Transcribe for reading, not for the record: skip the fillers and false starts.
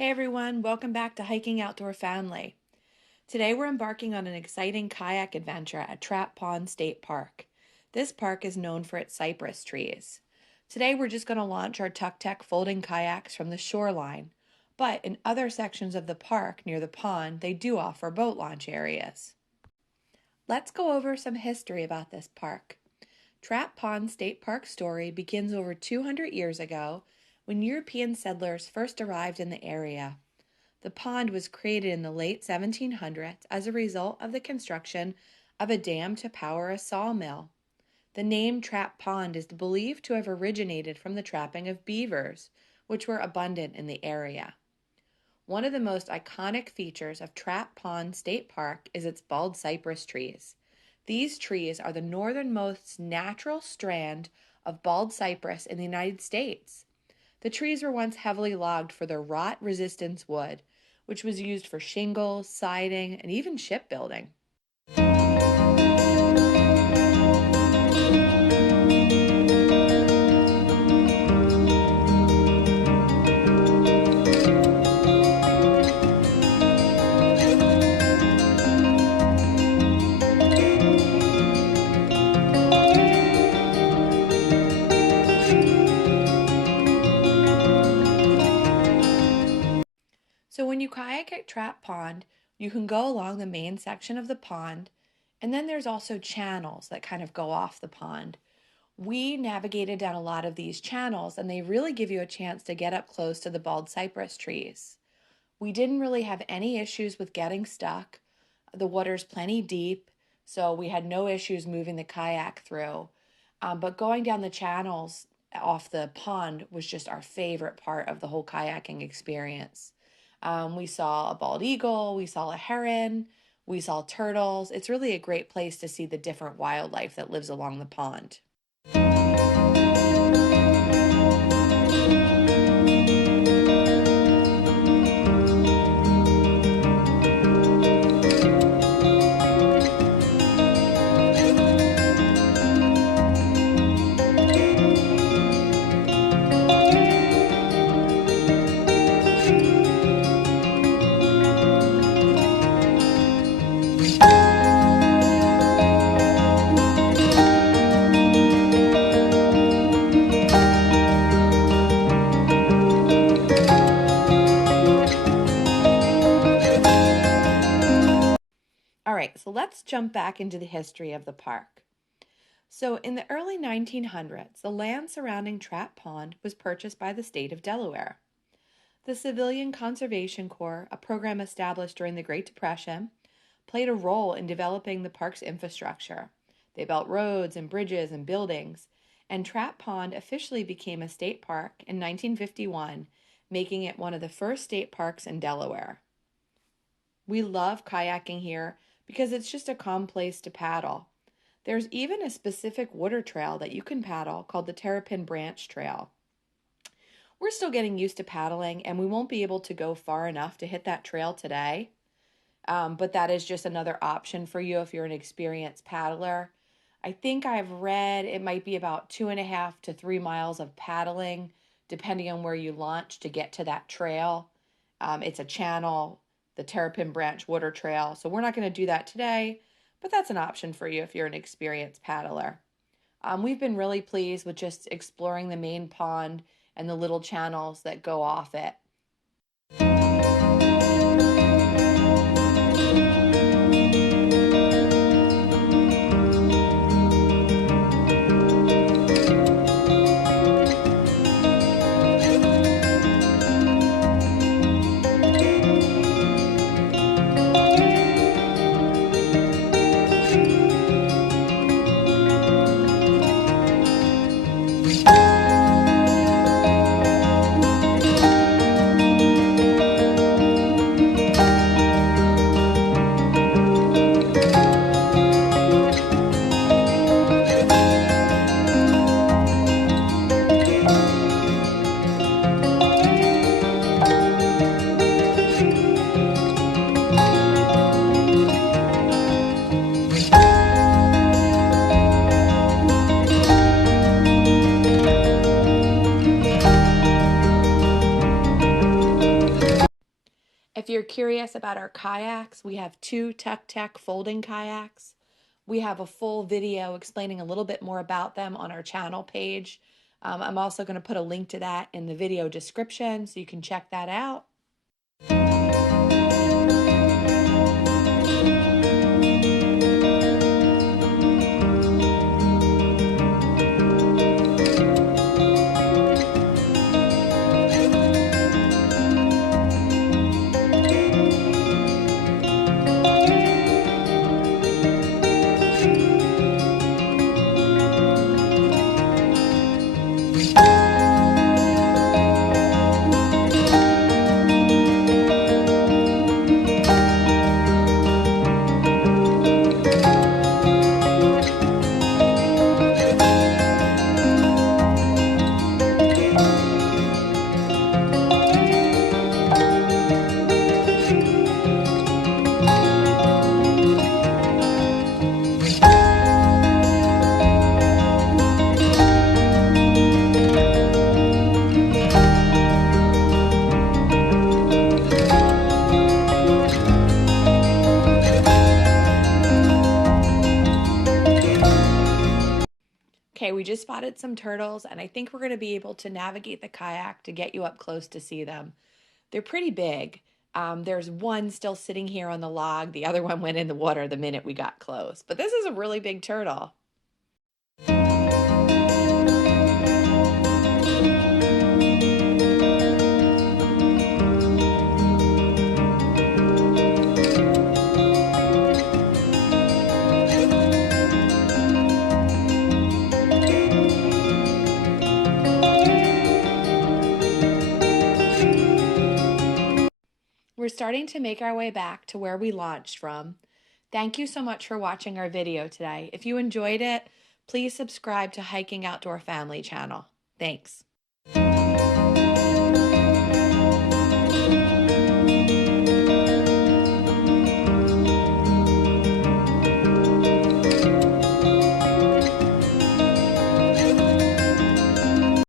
Hey everyone, welcome back to Hiking Outdoor Family. Today we're embarking on an exciting kayak adventure at Trap Pond State Park. This park is known for its cypress trees. Today we're just going to launch our Tucktec folding kayaks from the shoreline, but in other sections of the park near the pond, they do offer boat launch areas. Let's go over some history about this park. Trap Pond State Park story begins over 200 years ago when European settlers first arrived in the area. The pond was created in the late 1700s as a result of the construction of a dam to power a sawmill. The name Trap Pond is believed to have originated from the trapping of beavers, which were abundant in the area. One of the most iconic features of Trap Pond State Park is its bald cypress trees. These trees are the northernmost natural strand of bald cypress in the United States. The trees were once heavily logged for their rot-resistance wood, which was used for shingles, siding, and even shipbuilding. So when you kayak at Trap Pond, you can go along the main section of the pond, and then there's also channels that kind of go off the pond. We navigated down a lot of these channels, and they really give you a chance to get up close to the bald cypress trees. We didn't really have any issues with getting stuck. The water's plenty deep, so we had no issues moving the kayak through. But going down the channels off the pond was just our favorite part of the whole kayaking experience. We saw a bald eagle, we saw a heron, we saw turtles. It's really a great place to see the different wildlife that lives along the pond. All right, so let's jump back into the history of the park. So in the early 1900s, the land surrounding Trap Pond was purchased by the state of Delaware. The Civilian Conservation Corps, a program established during the Great Depression, played a role in developing the park's infrastructure. They built roads and bridges and buildings, and Trap Pond officially became a state park in 1951, making it one of the first state parks in Delaware. We love kayaking here because it's just a calm place to paddle. There's even a specific water trail that you can paddle called the Terrapin Branch Trail. We're still getting used to paddling, and we won't be able to go far enough to hit that trail today, but that is just another option for you if you're an experienced paddler. I think I've read it might be about 2.5 to 3 miles of paddling, depending on where you launch to get to that trail. It's a channel, the Terrapin Branch Water Trail, so we're not going to do that today, but that's an option for you if you're an experienced paddler. We've been really pleased with just exploring the main pond and the little channels that go off it. you're curious about our kayaks, we have two Tucktec folding kayaks. We have a full video explaining a little bit more about them on our channel page. I'm also going to put a link to that in the video description so you can check that out. Okay, we just spotted some turtles, and I think we're going to be able to navigate the kayak to get you up close to see them. They're pretty big. There's one still sitting here on the log. The other one went in the water the minute we got close. But this is a really big turtle. We're starting to make our way back to where we launched from. Thank you so much for watching our video today. If you enjoyed it, please subscribe to Hiking Outdoor Family channel. Thanks.